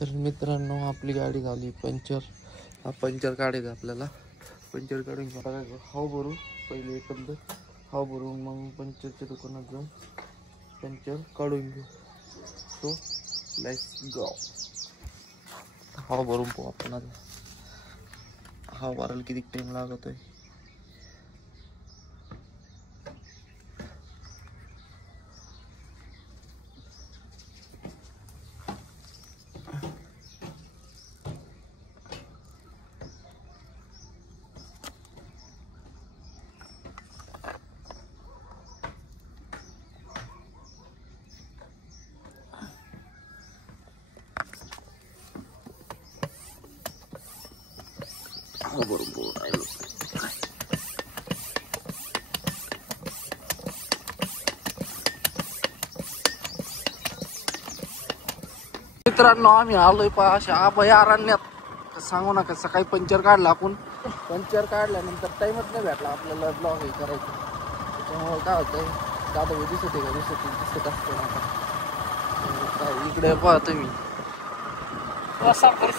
तर मित्रांनो आपली गाडी झाली पंक्चर. हा पंक्चर काढायचा आपल्याला. पंक्चर काढून बघायचं हाव भरून पहिले एकंदर हाव भरून मग पंक्चरच्या दुकानात जाऊन पंक्चर काढून घेऊ. So let's go. हाव भरून पाहू आपण आता. हाव भरायला किती टाइम लागतोय. बरोबर आहे. मित्रांनो आम्ही आलोय अशा अभयारण्यात. सांगू नका सकाळी पंक्चर काढला आपण. पंक्चर काढल्यानंतर टाइमच नाही भेटला आपल्याला ब्लॉग हे करायचं. त्याच्यामुळे काय होतंय दादा हे दिसत आहे का दिसत असतं ना. इकडे पहा तुम्ही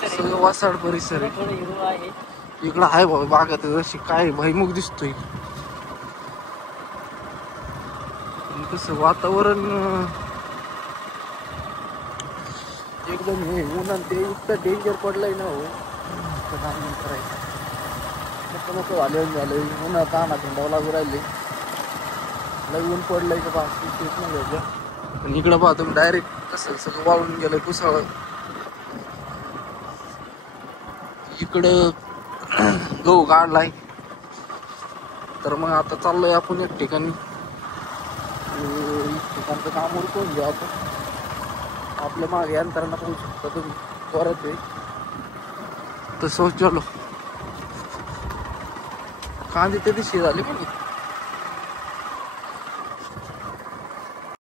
सगळं वासाड परिसर आहे. इकडं आहे बाबा बागात अशी काय भयमुख दिसतोय. कसं वातावरण एकदम हे ऊन ते इतकं डेंजर पडलंय ना. हो करायचं नको झालं ऊन ताना थंडावं लागू राहिले. लई ऊन पडलंय का बा तेच नाही घ्यायचं. पण इकडं पहा तुम्ही डायरेक्ट कसं सगळं वाळून गेलंय पुसाळ. इकडं गहू काढलाय. तर मग आता चाललोय आपण एक ठिकाणी. ठिकाणचं काम उरकून घेऊ आपण. आपल्या मागे यंत्रणा पाहू शकता तुम्ही परत आहे. तर सोच चलो कांदे त्या दिवशी झाले पण